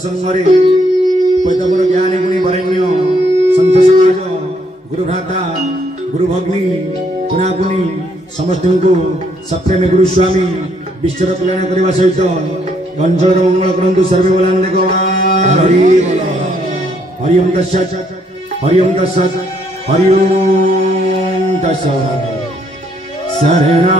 सत्संगरे पैतबर ज्ञानी गुणी वरेण्य संत समाज गुरु भ्राता गुरु भग्नी गुणागुणी समस्त को सप्रेमी गुरु स्वामी विश्वर कल्याण करने सहित अंचल मंगल करंतु सर्वे बोलांदे हरि हरि ओम तत्सत् हरि ओम तत्सत् हरि ओम तत्सत् शरणा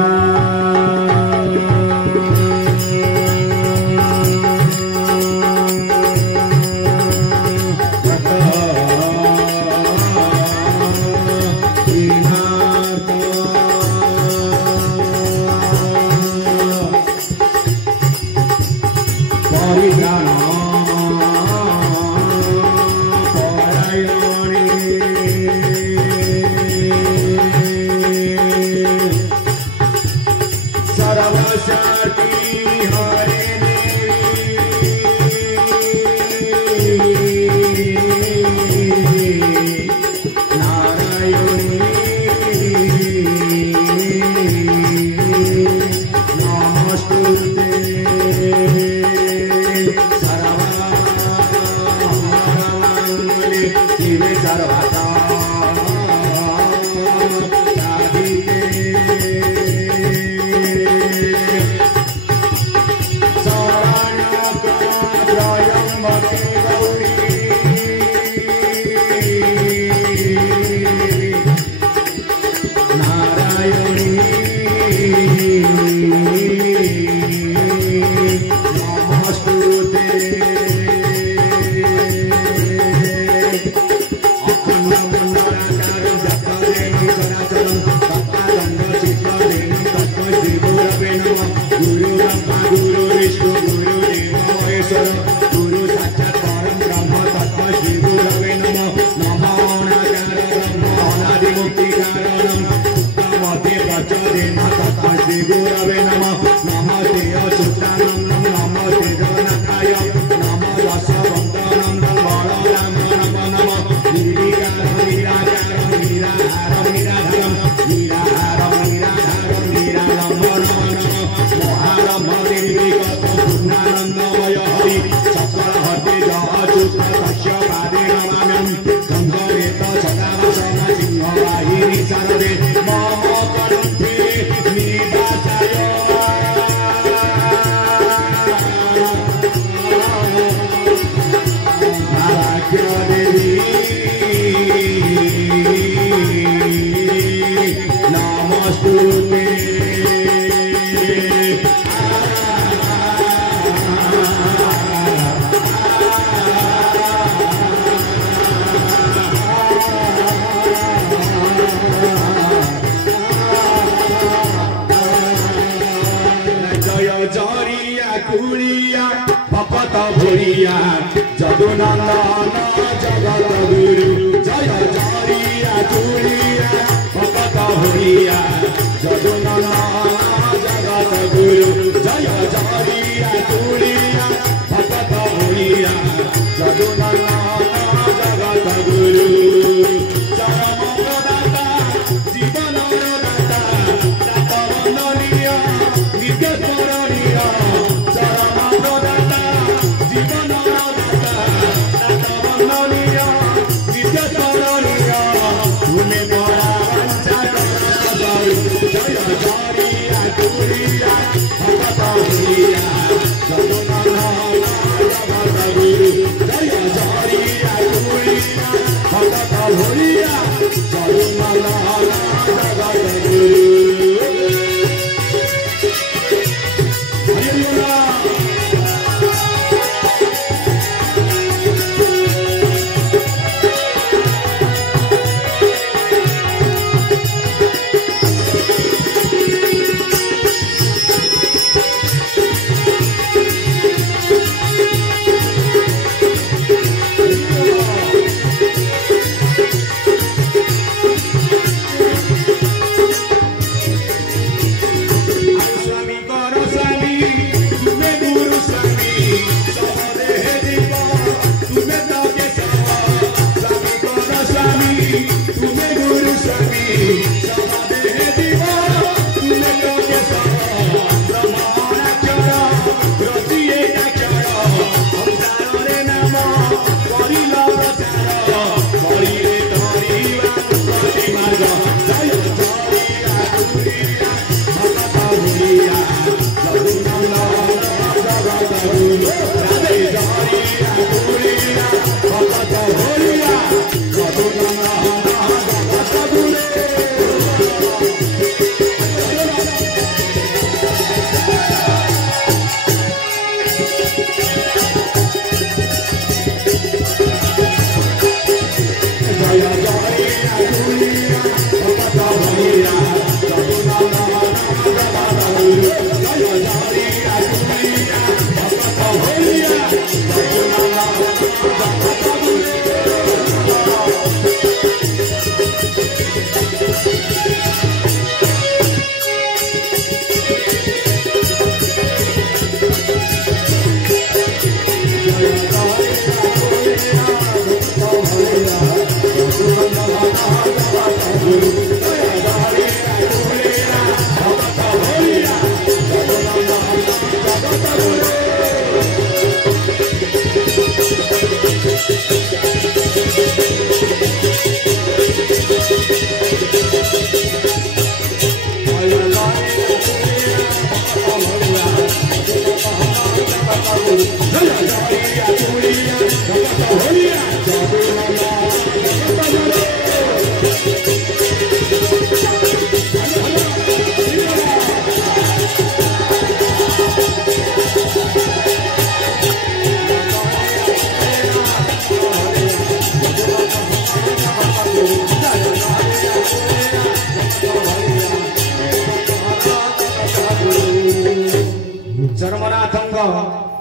Jaya Jaya Jaya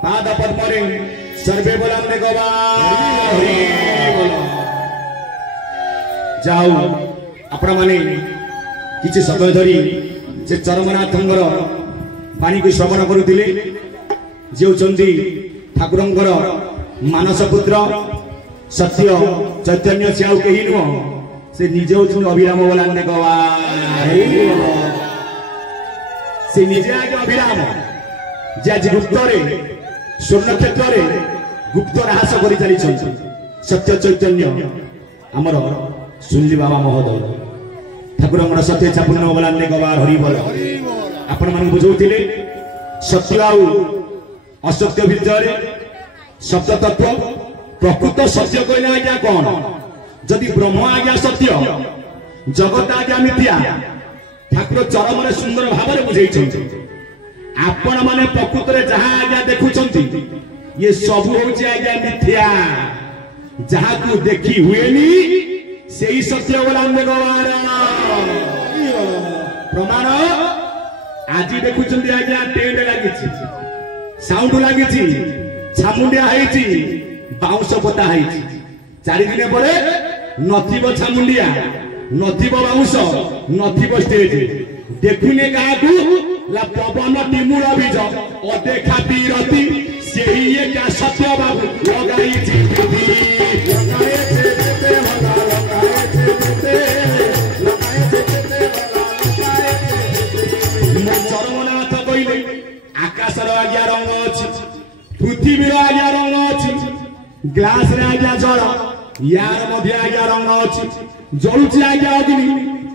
पाद पद्मरे सर्वे बोलांदे गवार जाऊ आपण माने किछि समय धरी जे चरमनाथंगर पानी को श्रवण करुथिले जे चंदी ठाकुरंकर मानस पुत्र सत्य चैतन्य से आउ केही नुह से निजे होछन अभिराम बोलांदे गवार से निजे आगे अभिराम जे आज गुप्तरे स्वर्ण क्षेत्र गुप्त राहस कर चली सत्य चैतन्य आमर सुनली बाबा महोदय ठाकुर सत्य चापूर्ण बोलांदे गवार हरि बोल आपण मान बुझौथिले सत्य आउ असत्य भितर शब्द तत्व प्रकृत सत्य कहले आज्ञा कौन जदि ब्रह्म आज्ञा सत्य जगत आज्ञा मिथ्या ठाकुर चरम सुंदर भाव बुझे आपण माने प्रकृत रे जहा आज्ञा देखुचंती ये सब होची आज्ञा मिथ्या जहा को देखी हुएनी सेही सत्य बोलांदे गवार प्रमाण आज देखुचंती आज्ञा टेंट लागिछि साउंड लागिछि छामुंडिया हेछि बाउंस पता हेछि 4 दिन परे नथिबो छामुंडिया नथिबो बाउंस नथिबो स्टेज देखुने गाकू ला पवन टिमुर बीज अदेखा बीरती सेही एका सत्य बाबू लगाई जीती लगाए छेते भला लगाए छेते लगाए छेते भला लगाए छेते चरमनाथ कइले आकाशर आज्ञा रंग अछि पृथ्वीर आज्ञा रंग अछि ग्लास रे आज्ञा जल यार मध्य आज्ञा रंग अछि जलुची आज्ञा अग्नि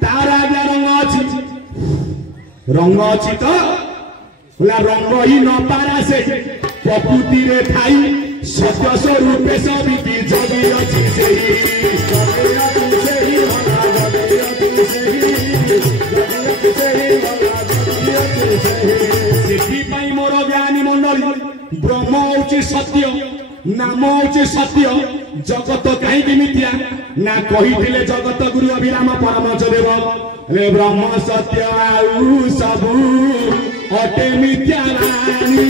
तार आज्ञा रंग अछि रंग अछि तो बोला रंग ही न पारा से प्रकृति रे थाई सत्य स्वरूप सबिति जगी अछि सेही जगी अछि सेही भला जगी अछि सेही जगी अछि सेही भला जगी अछि सेही सेठी पई मोर ज्ञानी मंडली ब्रह्म होछि सत्य नाम होछि सत्य जगत कहीं मिथ्या ना कहिथिले जगत गुरु अभिराम परमच देव रे ब्रह्म सत्य आउ सबु अटे मिथ्या रानी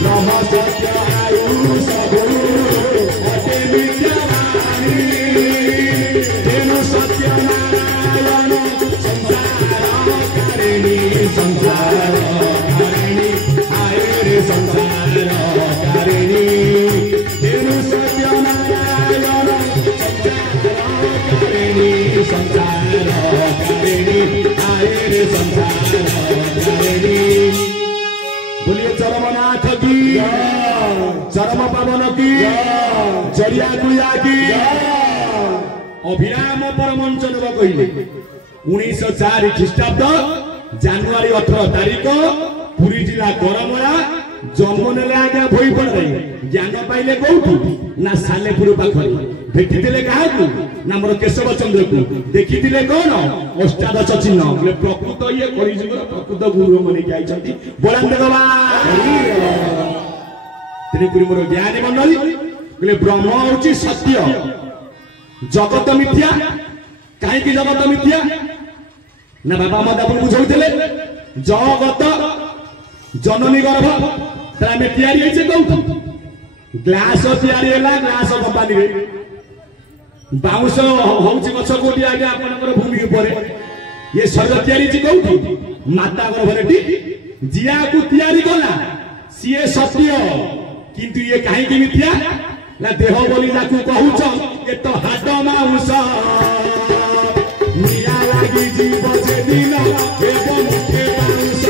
ब्रह्म सत्य आउ सबु अटे मिथ्या रानी तेनु सत्य नारायण संसार कारिणी आए रे संसार कारिणी तेनु सत्य नारायण संसार कारिणी आए रे संसार कारिणी बोलिए चरमनाथ की चरम पावन की जरिया गुया की अभिराम परमंच देव कहले 1904 ख्रीष्टाब्द जानुआरी 18 तारिख पुरी जिला करमरा जन्म नेले आज्ञा भई पड़े ज्ञान पाइले कोठू ना सालेपुर पाखरे भेटिले काहाकू ना मोर केशव चंद्र को देखिथिले कोन अष्टादश चिन्ह बोले प्रकृत ये करिजुगर प्रकृत गुरु मने के आइछंती बोलांदे बाबा तेरे गुरु मोर ज्ञानी मंडली बोले ब्रह्म होची सत्य जगत मिथ्या काहे की जगत मिथ्या ना बाबा मत आपन बुझौथिले जगत जननी गर्भ तामे तयारी होइछे कोठू ग्लास तयारी होला ग्लास कंपनी रे बाउंस होउची गछ कोठी आगे आपनकर भूमि ऊपर ये शरीर तयारी छि कोठी माता गर्भरेटी जिया को तयारी कला सीए सत्य किंतु ये काहे की मिथ्या ना देह बोली जाकू कहूछ ये तो हाड माउस निया लागी जीव जे दिन एवं मुखे माउस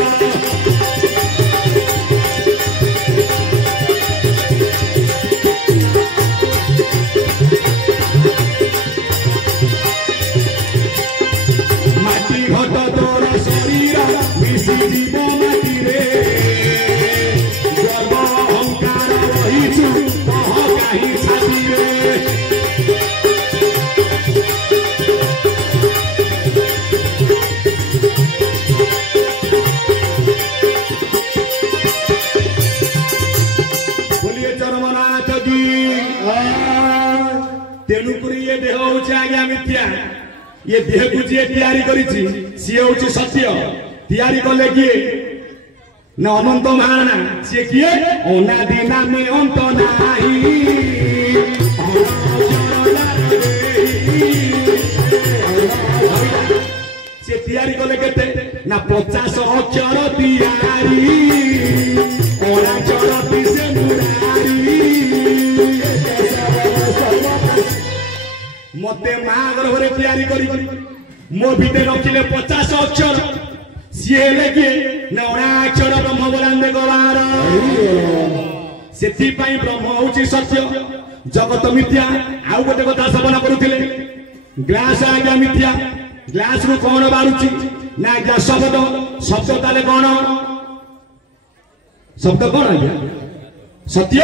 ये देह होची आज्ञा मिथ्या ये देह को जे तयारी करिछि सी होची सत्य तयारी कले किए ना अनंत महाराणा सी किए अनादि नामे अंत नाही से तैयारी कले केते ना 50 अक्षर तैयारी ओरा चरती से मुरारी मते मां गर्भरे तैयारी करी मो भीतर रखिले 50 अक्षर सीए लेके नौरा अक्षर ब्रह्म बोलांदे गवार सेति पई ब्रह्म होची सत्य जगत मिथ्या आउ गोटे कथा श्रवण करूथिले ग्लास आज्ञा मिथ्या ग्लास रु कोन बारुची ना आज्ञा शब्द शब्द ताले कोन शब्द कोन आज्ञा सत्य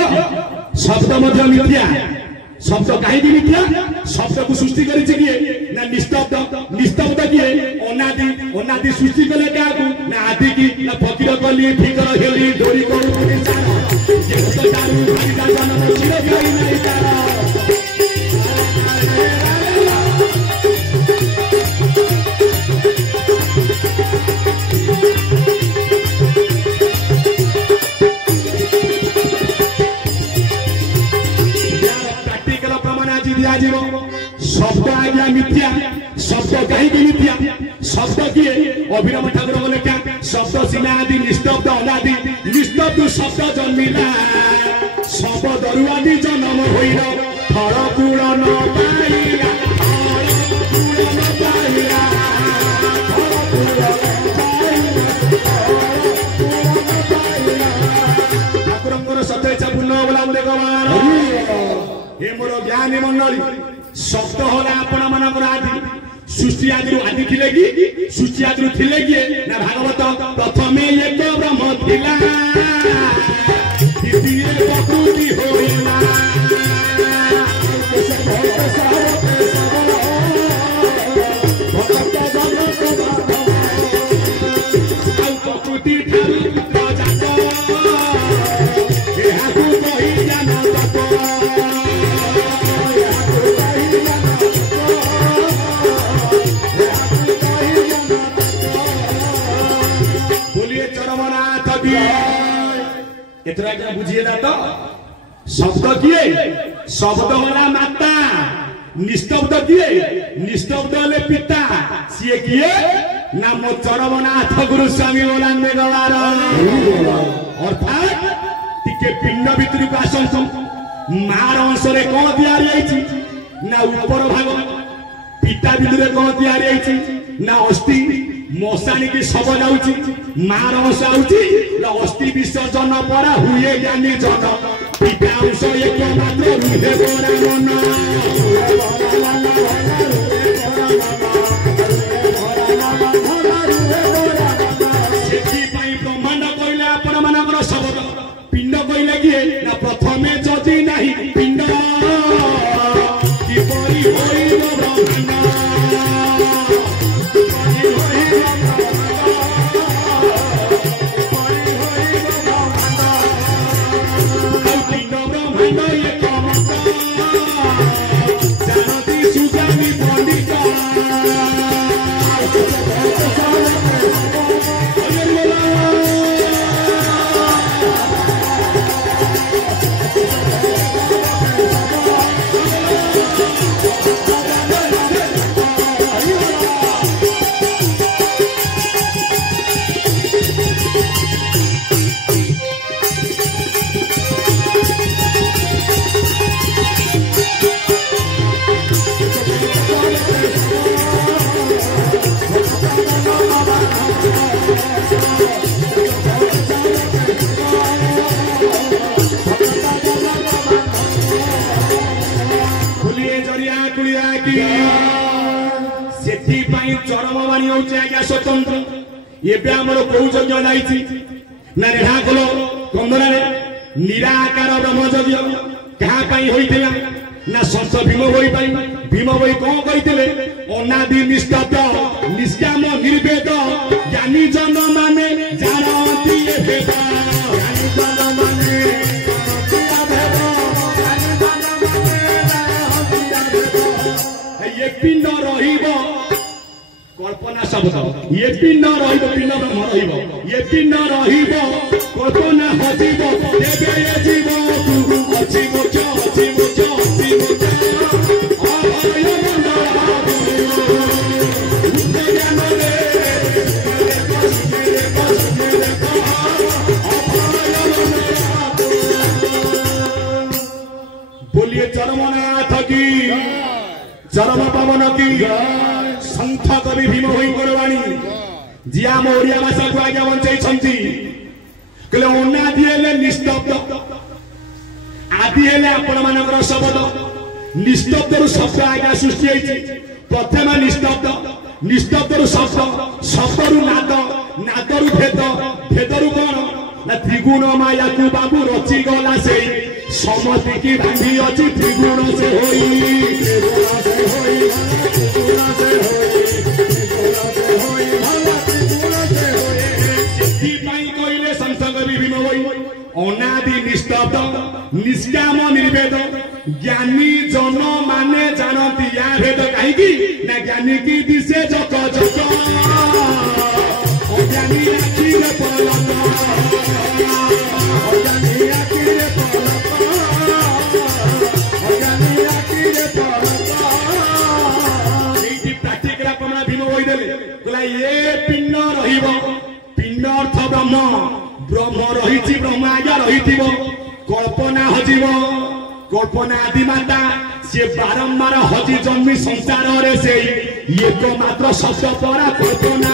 शब्द मध्य मिथ्या शब्द कहीं मिथ्या शब्द को सृष्टि करिছে किए ना निस्तब्ध निस्तब्ध किए अनादि अनादि सृष्टि कले क्या को ना आदि की ना फकीर कली फिकर हेली डोरी करू कोनी सारा जे तो दारू भाईदा जन्म चिर गई नहीं तारा शब्द आज्ञा मिथ्या शब्द कहीं मिथ्या शब्द किए अभिनव ठाकुर बोले क्या शब्द सिनादि निस्तब्ध अनादि निस्तब्ध शब्द जन्मिला सब दरुआदि जन्म होइल फल पूरण पाइला ठाकुरंकर सतेचा पूर्ण बोला बोले गवार हे मोर ज्ञानी मंडली शब्द होला आपण मानकर आदि सृष्टि आदि आदि थिले कि सृष्टि आदि थिले कि ना भागवत प्रथमे एक ब्रह्म थिला द्वितीय प्रकृति होइला प्रकृति ठारू प्रजात एहाकु कहि ज्ञान तत्व एतरा क्या बुझिए ना तो शब्द किए शब्द होला माता निस्तब्ध किए निस्तब्ध ले पिता सीए किए नाम चरमनाथ गुरु स्वामी बोलांदे गवार अर्थात टिके पिंड भितर को आसंस मार अंशरे कोन तैयारी आइछि ना ऊपर भाग पिता भितर कोन तैयारी आइछि ना अस्थि मशानी की सब जाऊँगी मार अंश आउची अस्थि विसर्जन पड़ा हुए ज्ञानी जन पिता अंश एक मात्र रुहे बड़ा मन सेथिपाई ब्रह्मांड कहले आपण मानकर शब्द पिंड कहले किए ना प्रथमे जजी नाही पिंड किपरि होइल ब्रह्मांड चरमवाणी होचे आज्ञा स्वतंत्र एबे हमर कोउ यज्ञ जाईछि ना रेहा कलो कंदरा रे निराकार ब्रह्म यज्ञ कहा पई होइतिला ना संत भीम होई पई भीम होई कोन कहितिले अनादि निष्ठा निष्काम निर्वेद ज्ञानी जन माने जानती ए भेद ज्ञानी जन माने ये पिंड रहिबो कल्पना शब्द ये पिंड रहिबो पिंड ब्रह्म रहिबो ये पिंड रहिबो कल्पना हजिबो देबे ए जीवकु अछि मोक्ष अछि मोक्ष अछि मोक्ष अभय बोलिए चरमनाथ की चरम पवन की संथ कवि भीम होई गुरबाणी जी आम ओडिया भाषा को आज्ञा बंचाई कहले अनादि हेले निस्तब्ध आदि हेले आपण मानकर शब्द निस्तब्ध रु शब्द आज्ञा सृष्टि होई प्रथम निस्तब्ध निस्तब्ध रु शब्द शब्द रु नाद नाद रु भेद भेद रु कोन ना त्रिगुण माया को बाबू रची गला से समति की भांगी अछि त्रिगुण से होई अनादि निस्तब्ध निष्काम निर्वेद ज्ञानी जन माने जानती या भेद कहीं ना ज्ञानी की दिशे जक जक अज्ञानी आखिरे पलक अज्ञानी आखिरे पलक अज्ञानी आखिरे पलक एठी प्रैक्टिकल कमला भीम होई देले कहला ये पिंड रहिबो पिंड अर्थ ब्रह्म ब्रह्म रही ब्रह्म आज्ञा रही कल्पना हजिब कल्पना आदि माता सी बारंबार हजि जन्मी संसार से एकमात्र शब्द परा कल्पना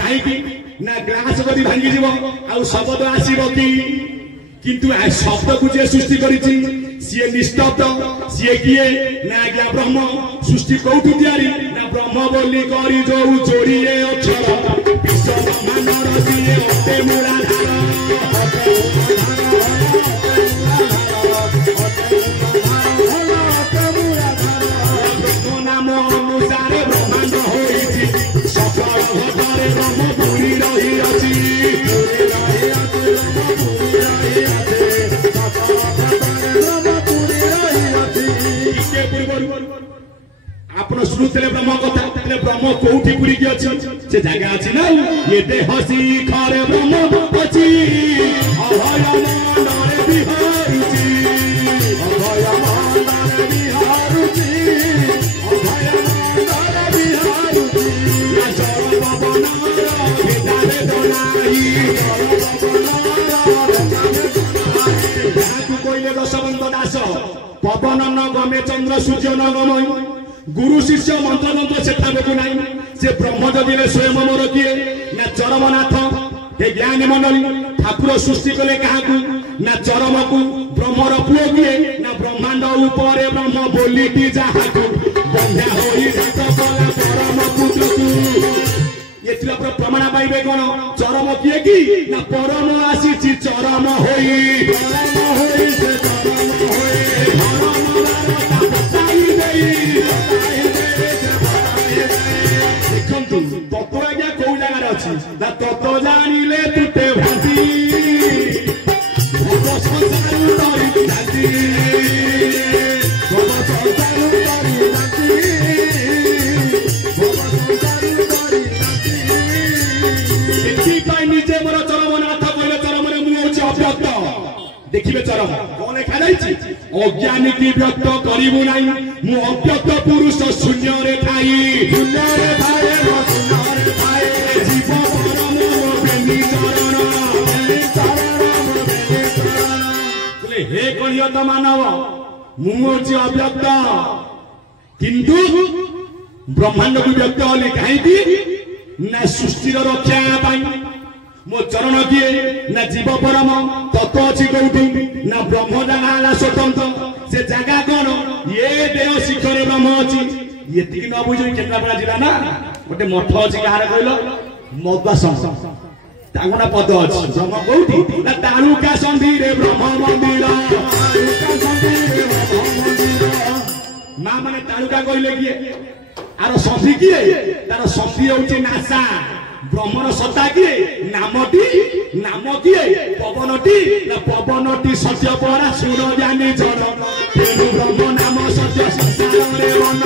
कहीं ना ग्रास गति भांगी जीव आ शब्द आसब कि किंतु शब्द को जे सृष्टि करिछि सी निस्तब्ध सी किए ना आज्ञा ब्रह्म सृष्टि कौटु तैयारी ना ब्रह्म बोली करी जो चोरीए अक्षर विश्व ब्रह्मांड रचिए अते मूलाधार नाम अनुसारे ब्रह्मांड होइछि सकल घटरे ब्रह्म पूरी रही अछि आपण शुणुले ब्रह्म कथा ब्रह्म कोठी पुरी की अछि से जगह अछि ना ये देह शिखरे ब्रह्म अछि अभय मंडले बिहारुछि अभय मंडले बिहारुछि अभय मंडले बिहारुछि या चरण पवन भेदारे दोनाई याकु कोइले दशवंत दास पवन न गमे चंद्र सूर्य न गमय गुरु शिष्य मंत्र मंत्र सेठाबेकु नाई से ब्रह्म जदिले स्वयं मोर किए ना चरमनाथ हे ज्ञानी मंडली ठाकुर सृष्टि कले काहाकू ना चरम को ब्रह्मर पुओ किए ना ब्रह्मांड ऊपर ब्रह्म बोली की जाहाकू बंध्या होई जात कला परम पुत्र को ये प्रमाण पाइबे कोन चरम किए की ना परम आसी चरम होई से चरम होई तत्व आज्ञा कौ जगार अच्छी तत्व जानिले तुटे भांति निजे मोर चरमनाथ कहले चरम मुझे अव्यक्त देखिए चरम कौन लिखा जाइए अज्ञानी की व्यक्त करू ना मु अव्यक्त पुरुष शून्य रे थाई जीव परम बेनी चरण हे कलियत मानव मुझे अव्यक्त किंतु ब्रह्मांड को व्यक्त होली कहीं ना सृष्टि रक्षा मो चरण किए ना जीव परम तत्व अच्छी कौटी ना ब्रह्म जगह स्वतंत्र से जगह कौन ये देह शिखर ब्रह्म अच्छी ये न बुझ केन्द्रापड़ा जिला ना गोटे मठ अच्छी कहार कहल मधुआसन तांगना पद अच्छी ब्रह्म कौटी ना तालुका संधि रे ब्रह्म मंदिर माँ मैंने तालुका कहले किए आर संधि किए तार संधि होची नासा ब्रह्मण सत्ता किए नामटी नाम किए पवनटी ना पवनटी सत्य परा सुर ज्ञानी जन तेनु ब्रह्म नाम सत्य संसारे मन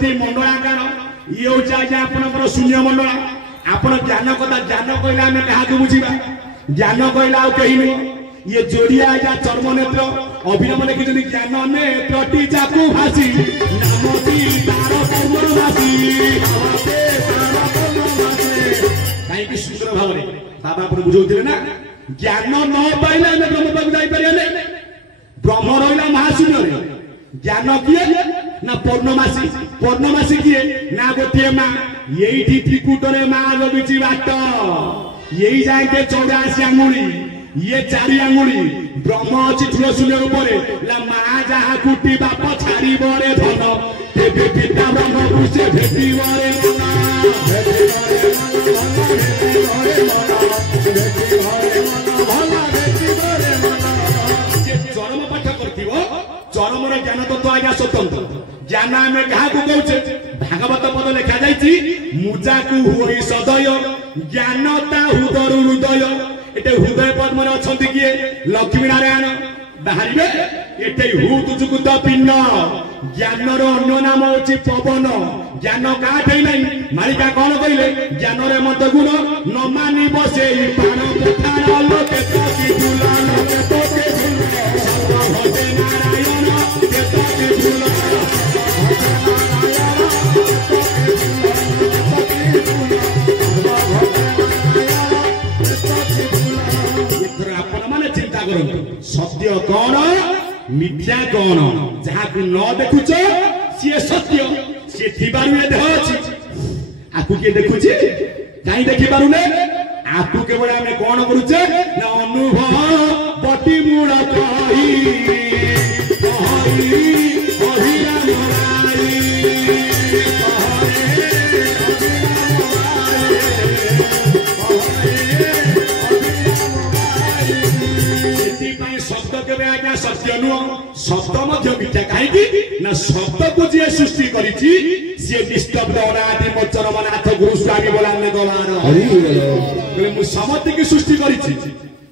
गोटे मंडलाकार ये हूँ आज आपंकर शून्य मंडला आपण ज्ञान कथा ज्ञान कहला आम क्या बुझा ज्ञान कहला कही नुह ये जोड़िया आज्ञा चर्म नेत्र अभिनव लिखिं ज्ञान नेत्रटी जाकू भासी नामती तार पूर्णवासी कहीं सुंदर भाव में बाबा आप बुझे ना ज्ञान न पाइले आम ब्रह्म पाक जापर ब्रह्म रहा महाशून्य ज्ञान किए ना पूर्णमासी पूर्णमासी किए ना गोटे माँ यही त्रिकूटरे माँ लगी बाट यही जाए 84 आंगुड़ी ये 4 आंगुड़ी ब्रह्म अच्छी ठूल शून्य रूपे माँ जहाँ कुटी बाप छाड़ी बड़े धन तेरे पिता ब्रह्म से भेटी बड़े चरम पाठ कर चरमर ज्ञान तत्व आज्ञा स्वतंत्र ज्ञान आम क्या कहे भागवत पद लिखा जाइए मुजा को हुई सदय ज्ञानता हृदय हृदय एटे हृदय पद्म अच्छा किए लक्ष्मी नारायण बाहर एटे हु तुजुकुत पिन्न ज्ञानर अन्य नाम हूँ पवन ज्ञान काटे नहीं मालिका कौन कहले ज्ञान मत गुण न मानी बसे प्राण पठार लोके सत्य कौन मिथ्या कौन जहाँ को न देखुच सी सत्य सी देह अच्छी आपको किए देखुचे कहीं देखी पारुने आपको केवल आम कौन करुचे ना अनुभव बटी मूल कही सत्य नुह शब्द मिथ्या कहीं ना शब्द को जी सृष्टि करी निस्तब्ध अनादि चरमनाथ गुरु स्वामी बोलाने गवार समति की सृष्टि करी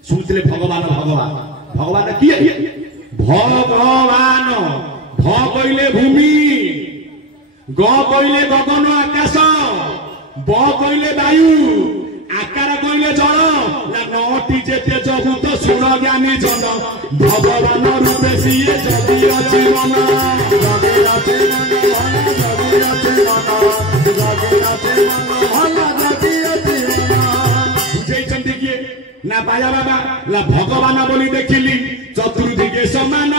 शुणुते भगवान भगवान भगवान किए भगवान भ कहले भूमि ग कहले गगन आकाश ब कहले वायु आकार कहले जल ना नटी जेते जगत सुण ज्ञानी जन भगवान रूपे सीए जदि अछि मन बुझे किए ना बाया बाबा ना भगवान बोली देखिली चतुर्दिगे समान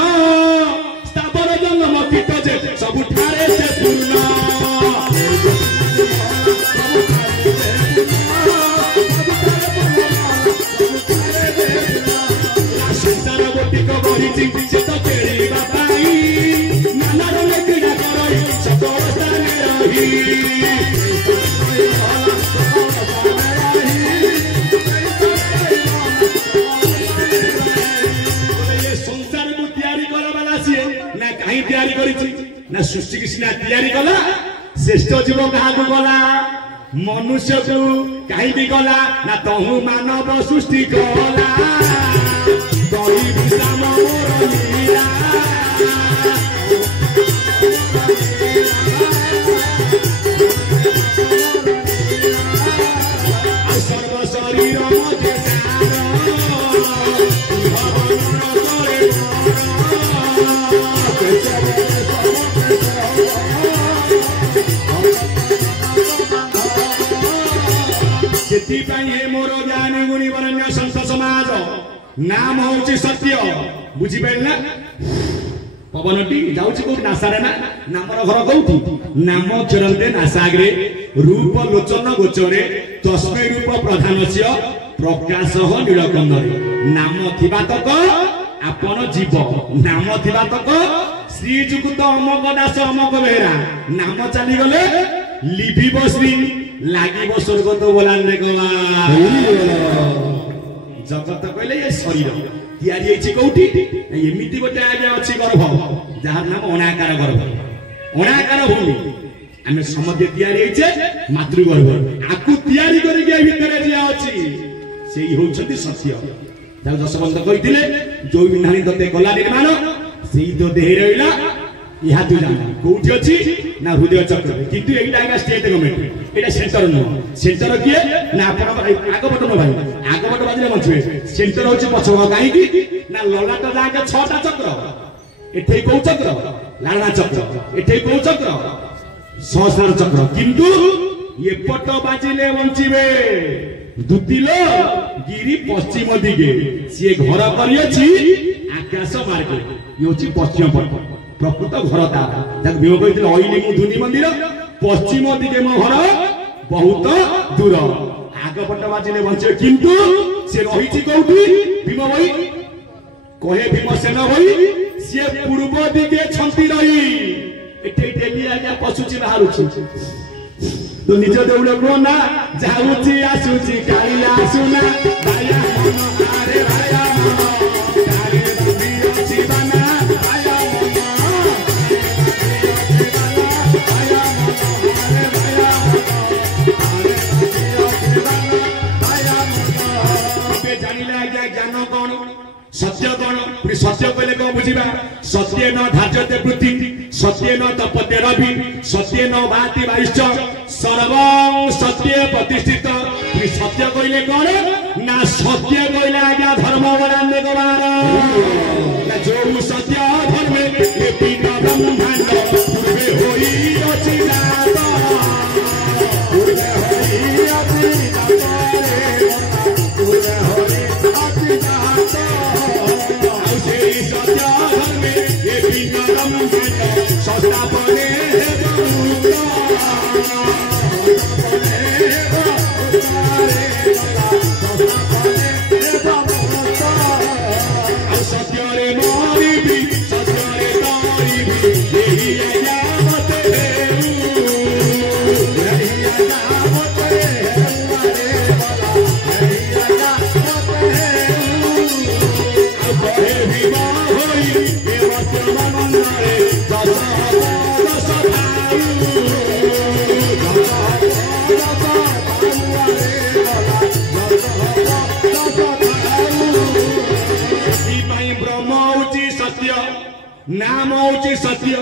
स्थावर जंगम कीट जे सबु ठारे से पूर्ण ना सृष्टि की सीना तैयारी कला श्रेष्ठ जीव क्या गला मनुष्य को कहीं भी गला ना तहु मानव सृष्टि कला सर्व शरीर मोर ज्ञानी गुणी वरण्य संत समाज नाम हूँ सत्य बुझिपारा पवनटी जाऊँगी कौट नासा ना नामर घर कौटी नाम चिरंते नासाग्रे रूप लोचन गोचरे तस्मै रूप प्रधान से प्रकाश नीलकंदरे नाम थिबा तक आपण जीव नाम थिबा तक श्रीजुक्त अमक दास अमक बेहरा नाम चली गले लिभिब श्री लागिब स्वर्ग तो बोलाने जगत कहले ये शरीर तैयारी कौटी एमती गोटे आज्ञा अच्छी गर्भ जार नाम अनाकार गर्भ अनाकार भूमि आम समझे तैयारी मातृगर्भ आपको तैयारी करके भितर जी अच्छी से होती सत्य जसवंत कही जो विधानी ते कला निर्माण से तो देह रहा यहाँ तू जाना कौटी अच्छी ना हृदय चक्र किंतु एटा आगे स्टेट गवर्नमेंट एटा सेंटर नुह सेंटर किए ना आपण आगपट न भाई आगपट बाजिले बंचबे सेंटर होची पछवा काहे की ना ललाट जाके 6टा चक्र एठे को चक्र लालना चक्र एठे को चक्र सहस्र चक्र किंतु एपट बाजिले बंचबे दुतिलो गिरी पश्चिम दिगे सी घर करियछि आकाश मार्गे योची पश्चिम पट प्रकृत घर तार जब विवाह कहते अइली मु धुनी मंदिर पश्चिम दिगे मो घर बहुत दूर आगपट बाजिले बंचे किंतु से रही कौटी भीम भाई कहे भीमसेन भाई सी पूर्व दिगे छंती रही एटे डेली आज्ञा पशुची बाहरुची तो निज देउल को ना जाउची आसुची कालिया सुना भाया मन आरे भाया मन काले दुनिया जीवना भाया सत्य कौन सत्य कहले कौन बुझा सत्य न धार्यते पृथ्वी सत्य न तपते रवि सत्य न भाति वायुश्च सर्व सत्य प्रतिष्ठित सत्य कहले कौन ना सत्य कहले आज्ञा धर्म बरान्ने गवार जो सत्य धर्मे ए पिंड ब्रह्मांड पूर्वे होई अछि जात पूर्वे होई अछि जात पूर्वे होई अछि जात नाम होची सत्य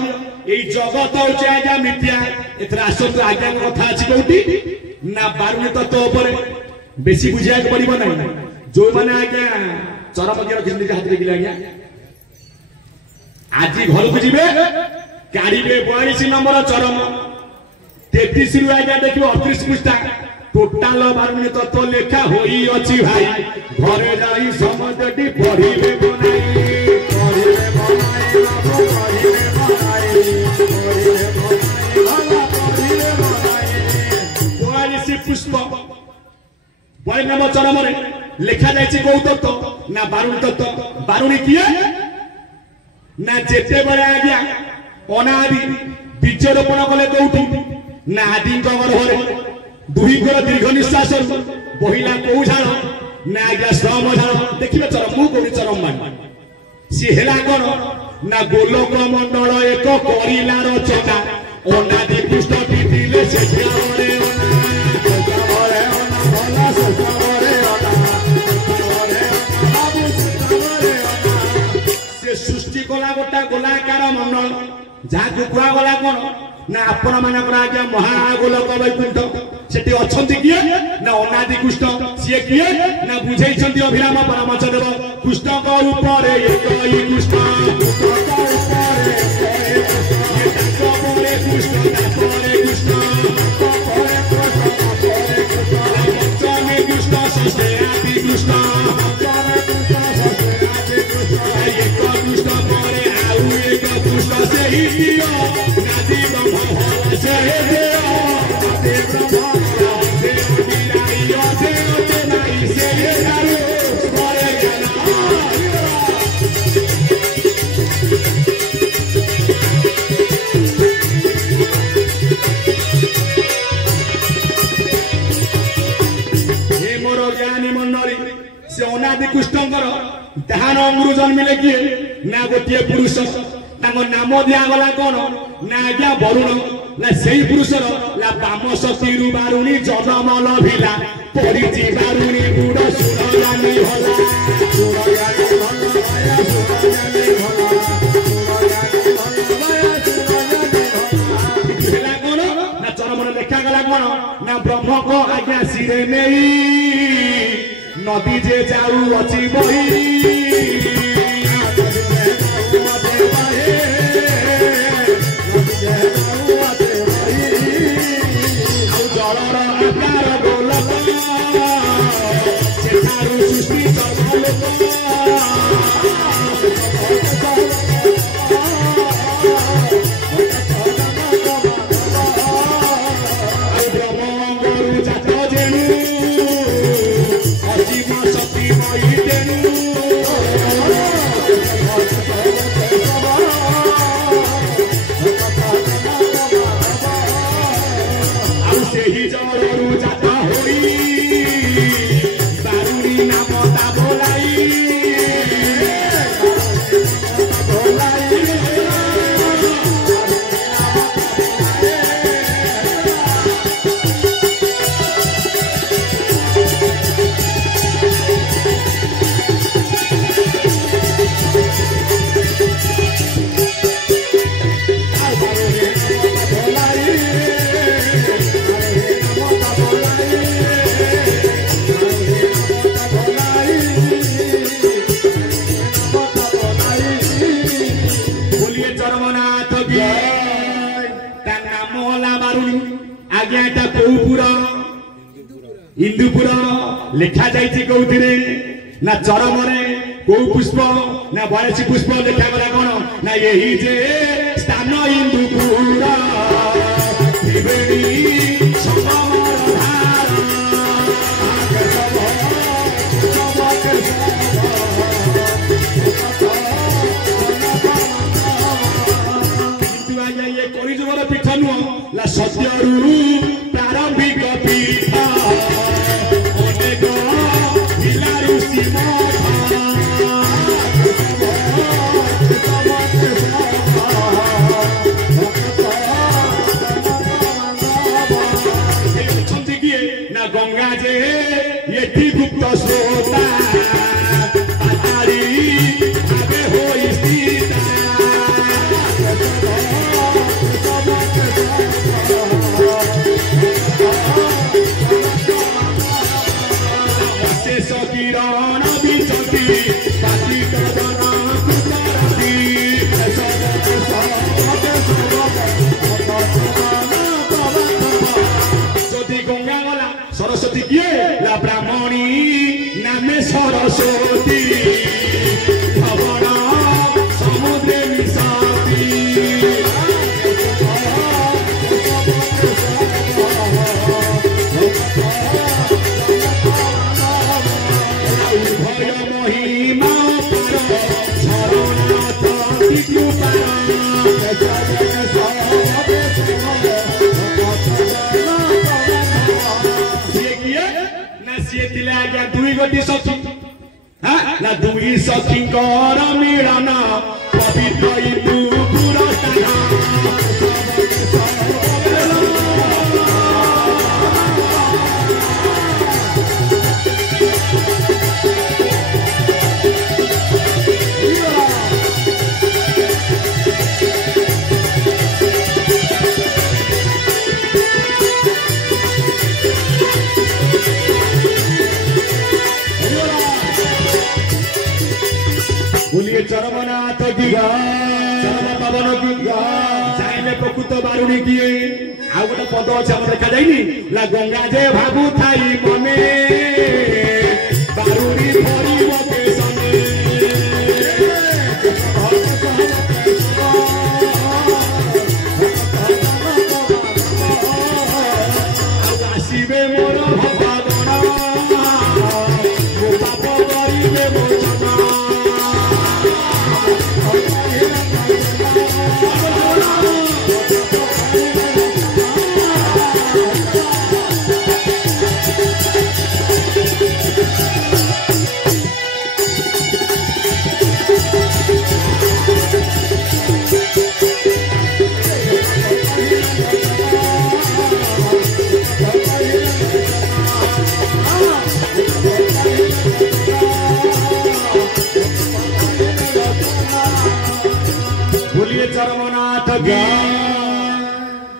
ए जगत होची आज्ञा मिथ्या एथरा आसत आज्ञा कथा अछि कोठी ना बारुणी तत्व ऊपर बेसी बुझिया के पड़िबो नै जो माने आज्ञा चरम के रखिन हाथ रे आज्ञा आज घर को जिबे काढिबे 42 नंबर चरम 33 रु आज्ञा देखिबो 38 पृष्ठा टोटाल बारुणी तत्व लेखा होई अछि भाई घरे जाई समझटी पढिबे बनाई पुष्प बड़े नाम चरम लेखा जाए कौ तत्व ना बारुणी तत्व बारुणी किए ना जेते बड़े आज्ञा अनादि बीज रोपण कले कौटी ना आदि गर्भरे दुहीकर दीर्घ निश्वास बहिला कौ झाड़ ना आज्ञा श्रम झाड़ देखिए चरम मु कौन चरम मान सी हेला कौन ना गोलोक मंडल एक करिला रचना अनादि कृष्ण दिले से सृष्टि कला गोटा गोलाकार मंडल जहाँ कुआ गला कौन ना आपण मानकर आज्ञा महागोलक वैकुंठ सेठी अछंती किए ना अनादि कृष्ण सी किए ना बुझेइछंती अभिराम परमच देव कृष्ण को ऊपर एक ही कृष्ण कृष्णकर डाहान अंगुरु जन्मिले किए ना गोटे पुरुष नाम दिगला कौन ना आज्ञा वरुण ना से पुरुषर ना बाम शक्ति बारुणी जन्म लभिला पड़ी बारुणी गुड़ सुरगानी भला रे नहीं नदी जे जाऊ अच्छी बही जलर आकार गोलक सेठारू सृष्टि इंदुपुर लिखा जाइए कौथिरे ना चरमरे कौ पुष्प ना बयासी पुष्प लिखा गला कौन ना यही जे स्थान इंदुपुर किंतु आज्ञा ये कलिजुगर पीठ नुह ला सत्यरू प्रारंभिक पीठ गंगा जे ये गुप्त श्रोता भावे हो स्थिता शेष किरण बिचती पाती कदना जदि गंगा गला सरस्वती किए ला ब्राह्मणी नामे सरस्वती भवन समुद्रे मिशाती उभय महिमा झरनाथ दुई गोटी सखी ना दुई सखी मिलन पवित्र इंदुपुर बोलिए चरमनाथ की चरम पवन की जाइले प्रकृत बारुणी किए आ गोटे पद अच्छे हम देखा जाइनी ला गंगा जे भाबु थाई मने बारुणी धरिब केसने आसीबे मोर भगवान मो पाप करिबे मो क्षमा चरमनाथ की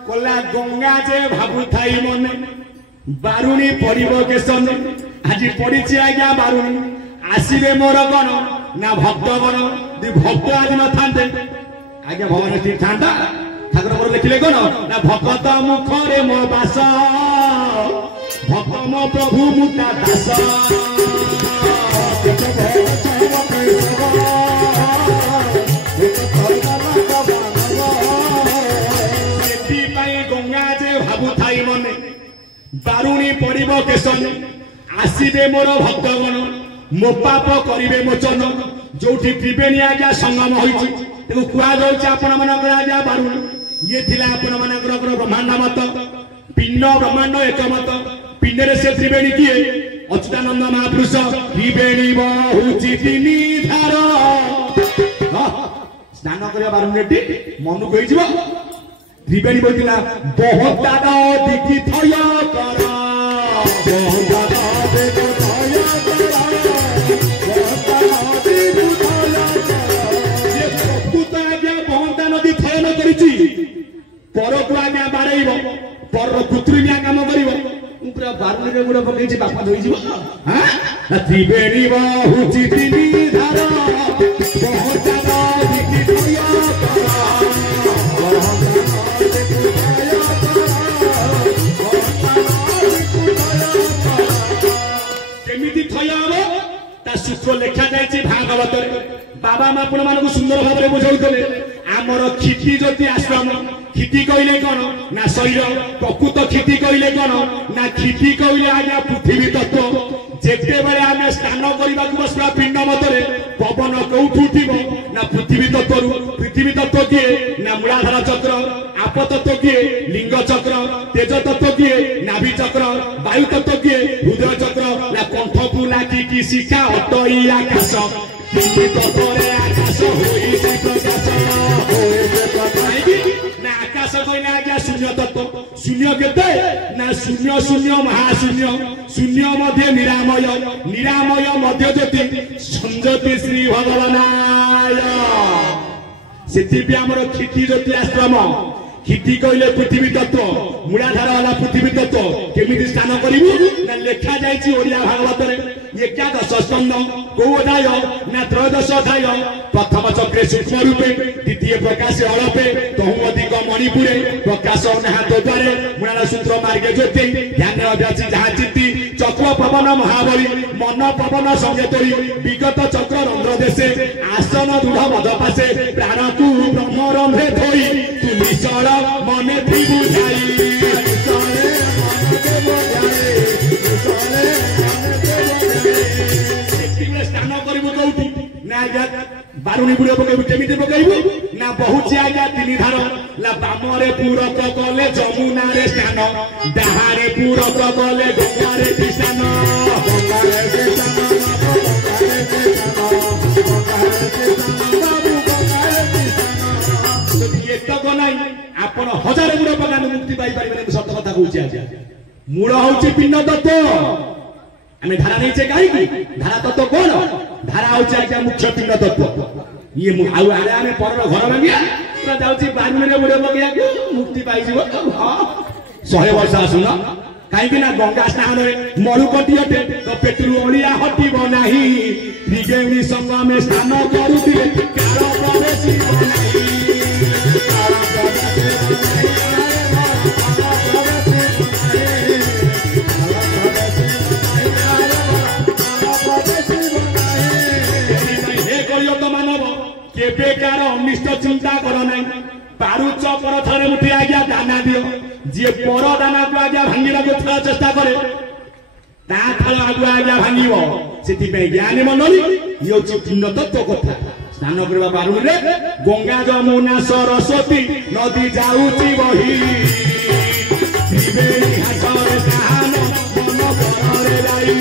कोला गंगा जे भाबु थाई मने बारुणी पड़ो केशन आज पड़ी आज्ञा बारुणी आसवे मोर गण ना भक्त गण भक्त आज न था आज्ञा भगवान ठीक था ठाकुर मोर लिखिले कौन ना भगत मुखरे मो बास भक्त मो प्रभु मुता दास गंगा जे भावु थाई मने बारुणी पड़ो केशन आसवे मोर भक्तगण मो पाप करिवे मोचन जो त्रिवेणी आज्ञा संगम होइछि कुआ जाउछि आपण मानकर आज्ञा बारुणी ये थिला आपण मानकर ब्रह्मांड मत पिंड ब्रह्मांड एक मत पिंडरे से त्रिवेणी किए अच्युतानंद महापुरुष त्रिवेणी बहुची तिनी धार स्नान करिया बारुणी मन कहि जिवो त्रिवेणी बोलतिला बहुत दादा दिखि थय कर बहुत दादा देखो थय पर को आज्ञा बाड़ेब पर पुत्रिया काम कर पूरा बारुणी गुड़ पकई बापा धोई हाँ त्रिवेणी बहुची तिनी धार केमिति थय हम ता सूत्र लेखा जाइछि भागवत बाबा मापुण मानक सुंदर भाव में बुझाउतले आमर क्षिति ज्योति आश्रम क्षिति कहले कौन ना शरीर प्रकृत क्षिति कहले कौन ना क्षिति कहले आज्ञा पृथ्वी तत्व जेते बेले आमे स्नान करबा बसला पिंड मतरे पवन कौठु उठिबो ना पृथ्वी तत्व किए ना मूलाधार चक्र आप तत्व किए लिंग चक्र तेज तत्व किए नाभि चक्र वायु तत्व किए हृदय चक्र ना कंठ को लागी की शिखा अटई आकाश आकाश ना आकाश कहले आज्ञा शून्य तत्व शून्य केते ना शून्य शून्य महाशून्य शून्य मध्य निरामय निरामय मध्य ज्योति संज्योति श्री भगवानाय सेति आमर क्षिति ज्योति आश्रम क्षिति कहले पृथ्वी तत्व मूलाधार वाला पृथ्वी तत्व केमिति स्नान करिवु ना लेखा जाइछि ओडिया भागवत रे एकादश स्कंद को अध्याय ना त्रयोदश अध्याय प्रथम चक्रे सूक्ष्म रूपे द्वितीय प्रकाश अळपे तहु अधिक मणिपुरे प्रकाश हाथ द्वारे मूलाधार सूत्र मार्गे ज्योति ध्यान अभ्यासी जहा चित्ती चक्र पवन महाबली मन पवन संगेतरी विगत चक्र रंध्र देशे आसन दृढ़ मद पासे प्राण तू ब्रह्म रंध्रे धोई तू निश्चल मने त्रिभुजाई स्नान करिबो कौठी ना आज्ञा बारुणी बुढ़े पकेबु केमिति पकेबु ना बहुची आज्ञा तिनी धार ला बामरे पूरक कले जमुना रे स्नान डाहारे पूरक कले गंगा रे स्नान एतक नाई आपण हजार गुड़ पकान मुक्ति पाई पारे सत कथा कहूँ आज मूल हूँ पिंड तत्व आम धारा नहीं कहीं धारा तत्व कौन धारा हूँ आज्ञा मुख्य पिंड तत्व ये आम पर घर भांगिया जाऊँगी बारुणी बुढ़े पकड़ा मुक्ति पाई 100 वर्ष आसुन कहीं गंगा स्नान मरुकटी अटे तो पेटू अड़िया हटब ना त्रिवेणी संगमे स्नान करुले केबेकार अनिष्ट चिंता कर ना पारुच पर थे मुठी आज्ञा दाना दियो जी पर दाना को आज्ञा भांगा चेष्टा करे थाल आगुआ आज्ञा भांग से ज्ञानी मंडली ये पिंड तत्व कथा स्नान करवा बारुणी गंगा जमुना सरस्वती नदी जाऊची बही त्रिवेणी घाटरे स्नान मन करे जाई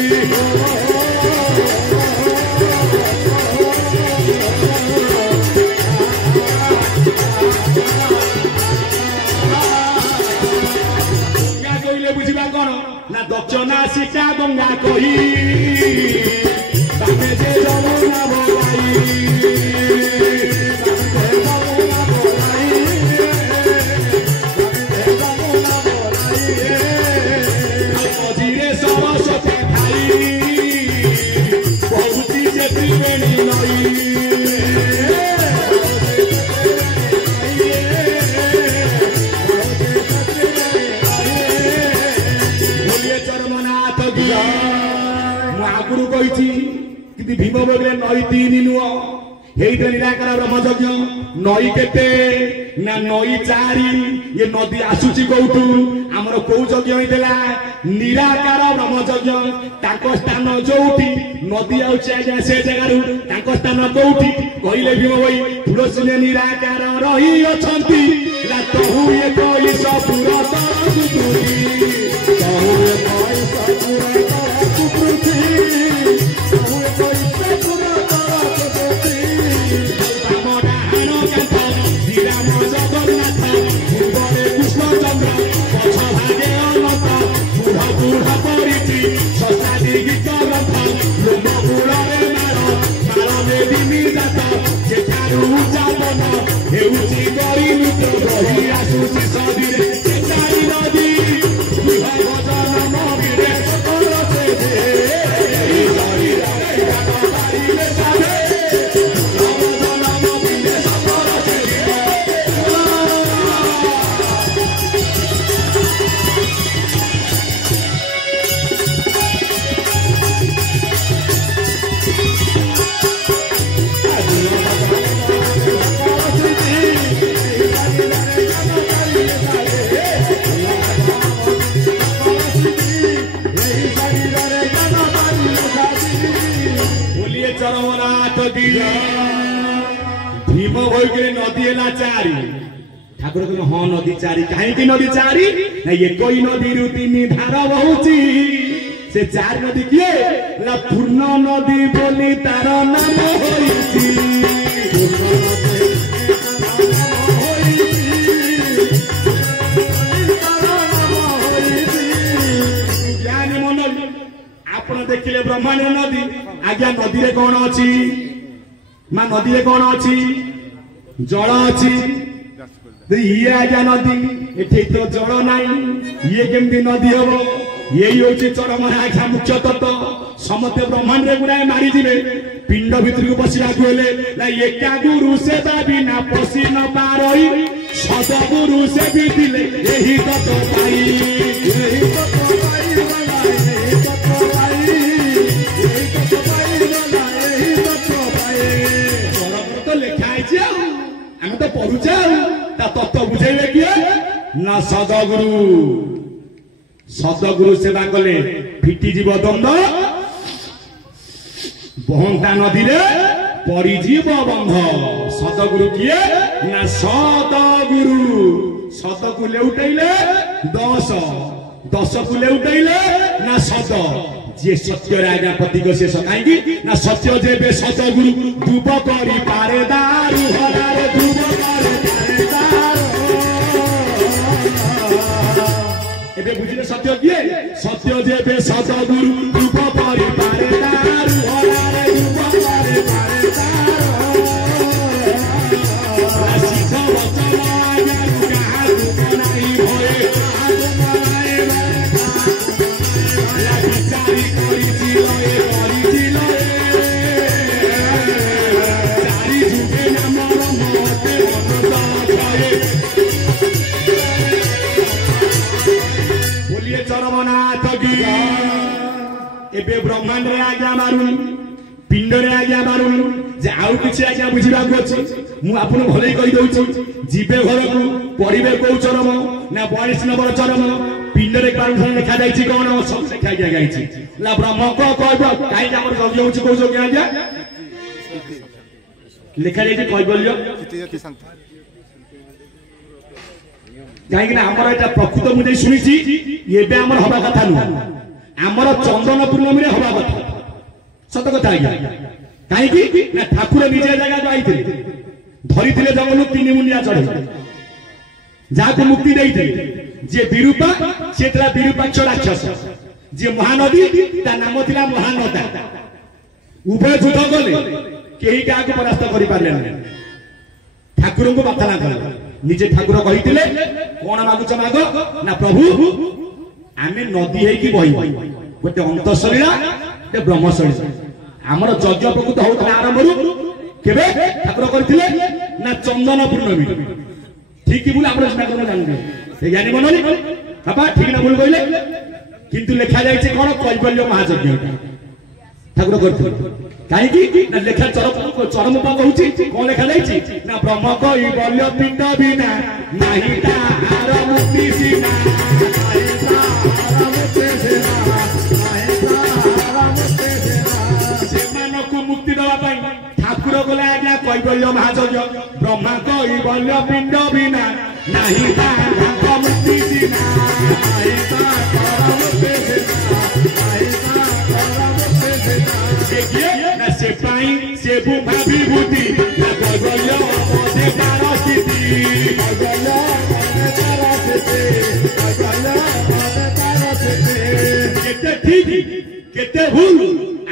दक्षिणा शिका गंगा कही बामे जे जमुना बोलाई बोले नई 3 नुह हेइते निराकार ब्रह्मयज्ञ नई केते ना नई 4 ये नदी आसुची कोउटू हमर को यज्ञ होइतला निराकार ब्रह्मयज्ञ ताको स्थान जोउठी नदी आउचे आज्ञा से जगह रु ताको स्थान कोउठी कहिले भीम भाई तुलसी निराकार रही अछंती ला तहु ये कोई सपुरा तरुती तहु ये कोई सपुरा तरुती तहु ये कोई सपुरा तरुती हमरा हानो कांता श्रीराम जगन्नाथ पूर्वरे कृष्ण चंद्र पछ भागे अनंत बुढ़ा बुढ़ा परिची ससादी गीत रथ लोम गुड़े मार मारे दिनी जात जेठारू उचालन हेउची गरी मित्र रही आसुची सदीरे चारि नदी विवाह भजन मगिरे सकल से एही शरीर रे गान बारिले साधे भजन मगिरे सकल से भीम भई नदी है 4 ठाकुर कहले हाँ नदी 4 कहीं नदी 4 ना एक ही नदी रु 3 धार बहुची से 4 नदी किए ला पूर्ण नदी बोली तार नाम होईची ज्ञानी मन आपण देखिले ब्रह्मांड नदी आज्ञा नदी रे कौन अच्छी मां नदी रे कौन अच्छी जल अच्छी ये आज्ञा नदी एठी तो जल नाही ये केमती नदी हबो यही होची चरम आज्ञा मुख्य तत्व समते ब्रह्मांड रे गुराए मारी जिवे पिंड भितर को बसिला कोले ना एका गुरु से बिना पसी न पारई सद गुरु से भी दिले यही तत्व पाई यही तत्व पाई वाला यही तत्व पाई यही तत्व पाई वाला यही तत्व पाई चरम तो लिखा है जे हम तो पढुछे ता तत्व बुझेबे किए ना सदगुरु सेवा कले फिटी जीव द्वंद बहंता नदी रे पड़ी जीव बंध सदगुरु किए ना सद को लेउटैले 10 को लेउटैले ना सद जे सत्य राजा प्रतीक से सकाई ना सत्य जेबे सदगुरु धूप करी पारे दारू हरारे धूप करे पारे दारू एबे बुझिले सत्य किए सत्य जेबे सदगुरु धूप करी पारे दारू हरारे धूप करे पारे दारू सिद्ध वचन आज्ञानु काहु बनाई भए काहु बनाई या विचारी करिछि लए चारि जुगे नामर मते मनत भए बोलिए चरमनाथ की एबे ब्रह्मांड रे आज्ञा मारुनी पिंड रे आज्ञा मारुनी जे आउ किछि आज्ञा बुझिबा को अछि मु आपन भलै कहि दउछि जीवे घर को पढिबे को चरम ना 42 नंबर चरम पिंड रे कारण लिखा जाइछि कोन सब लिखा जाइछि ला ब्रह्म को कहबो काई हमर यज्ञ होछि को यज्ञ आज्ञा लिखा जाइछि कहबल्य कहीं आमर एटा प्रकृत मुझे शुणी एबे आमर हवा कथा नु आमर चंदन पूर्णमी रे हवा कथा सत कथा आज्ञा कहीं ना ठाकुर निजे जगह को आईथे धरी थिले जंगल 3 मुंडिया चढ़े जाको मुक्ति देइथे जे विरूपा से तला विरूपाक्ष राक्षस जे महानदी ता नाम थिला महानदा उभय युद्ध गले केही का को परास्त करि पारले ना ठाकुर को बातला कले निजे ठाकुर कहिथिले कोन मागुच मागो ना प्रभु आमे नदी हेई की बही गोटे अंतशरीरा ते ब्रह्मशरीरा हमर यज्ञ प्रकृत होतला आरंभरु केबे ठाकुर करथिले ना चंदन पूर्णमी ठीक की बोले हमर सिना कोन जानबे ए ज्ञानी मननी बाबा ठीक ना बोल कइले किंतु लिखा जाय छै कोन कैवल्य महायज्ञ ଠାକୁର କରିଥିଲେ କାହିଁକି ନା ଲେଖା ଚରମ ପାଗ ହଉଛି କଣ ଲେଖା ଯାଇଛି ନା ବ୍ରହ୍ମ କହି ବଲ୍ୟ ପିଣ୍ଡ ବିନା ନାହିଁ ତାହାର ମୁକ୍ତି ସୀମା ସେମାନଙ୍କୁ ମୁକ୍ତି ଦେବା ପାଇଁ ଠାକୁର ଗଲେ ଆଜ୍ଞା କୈବଲ୍ୟ ମହାଯଜ୍ଞ ବ୍ରହ୍ମା କହି ବଲ୍ୟ ପିଣ୍ଡ ବିନା ନାହିଁ ତାଙ୍କ ମୁକ୍ତି ସୀମା से पाई से बुमा विभूति ना कैबल्य मने तार स्थिति कैबल्य मने तार स्थिति कैबल्य मने तार स्थिति केते ठीक केते भूल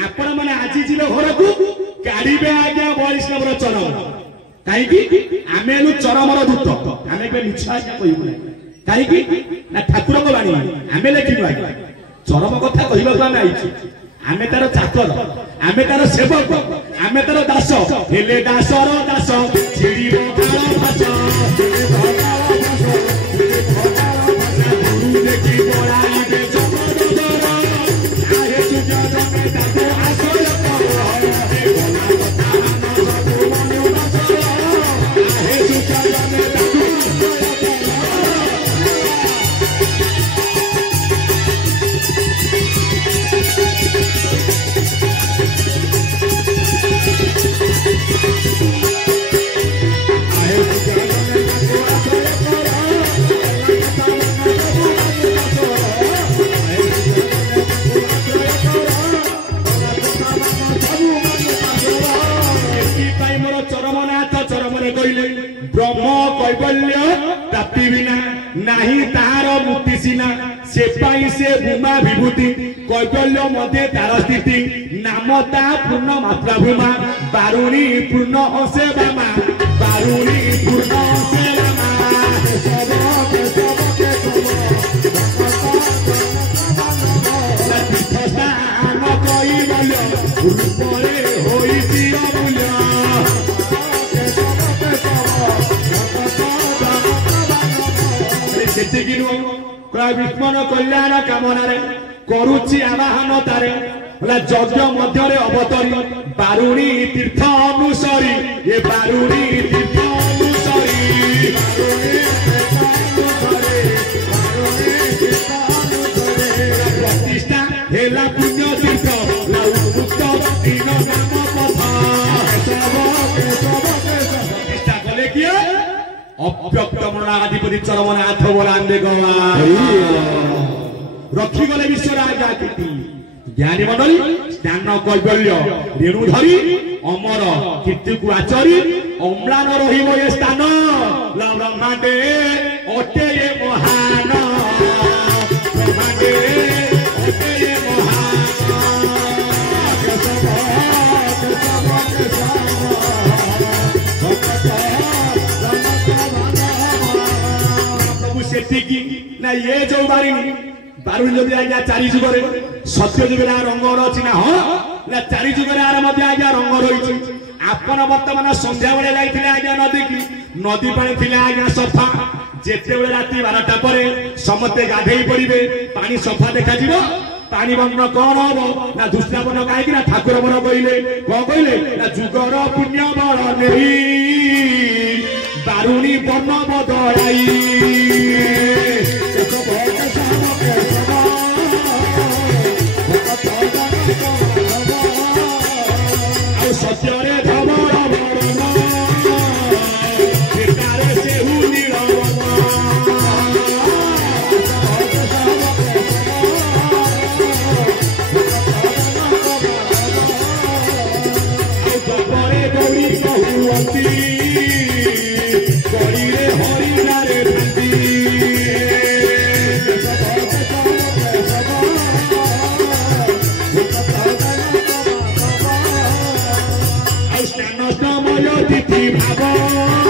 आपण माने आजि जिले घर को गाड़ीबे आज्ञा वैष्णवर चरम काईकी आमे नु चरमर दूत आमे के मिछा कहिबो काईकी ना ठाकुर को बाणी आमे लेखिबा चरम कथा कहिबा आमे आइछि आमे तार चाकर आमे तार सेवक आमे तार दास हेले दासर दास छिड़ी बगाल भाष गुरु देखि बड़ाई दे जगदर आहे सुजा जमे ताको आश्रय कर आहे सुजा जमे ताको ब्रह्म कैबल्य प्राप्ति बिना नहीं तार मुक्ति सीना से पाई से भूमा विभूति कैबल्य मध्य तार स्थिति नाम ता पूर्ण मात्रा भूमा बारुणी पूर्ण असे बामा बारुणी पूर्ण असे बामा तीर्थस्थान कैबल्य रूपरे होइछि अमूल्य विष्मन कल्याण कामना करुची आवाहन तारे यज्ञ मध्य अवतरी बारुणी तीर्थ अनुसरी ये बारुणी तीर्थ अनुसरी प्रतिष्ठा हेला पुण्य तीर्थ उक्त दीन नाम प्रतिष्ठा कले किए अव्यक्त मरणाधिपति चरमनाथ बोलांदे रखी गले विश्वराज कीर्ति ज्ञानी मंडली स्नान कैबल्य रेणु धरी अमर कीर्ति को आचरी अम्लान रहिब ये स्थान ब्रह्मांडे अटे ये महान ब्रह्मांडे अटे ये महान ना ये जो बारुणी जब आज्ञा चारि जुगरे सत्य जुगरे रंग रही ना हाँ ना चारि जुगरे आज्ञा रंग रही आपण बर्तमान संध्या बेले जाइए आज्ञा नदी की नदी पानी थिले आज्ञा सफा जेते बेले राति 12टा पर समस्ते गाधेई पड़े पानी सफा देखा जीवो पानी बन्न कौन हम ना दुष्टा बन कहीं ना ठाकुर बन कहले कौन कहले ना जुगर पुण्य बल नहीं बारुणी बन बदलाई सत्य धमर बरण से गौरी कहती करिले हरिणारे भांति स्नान समय तिथि भाव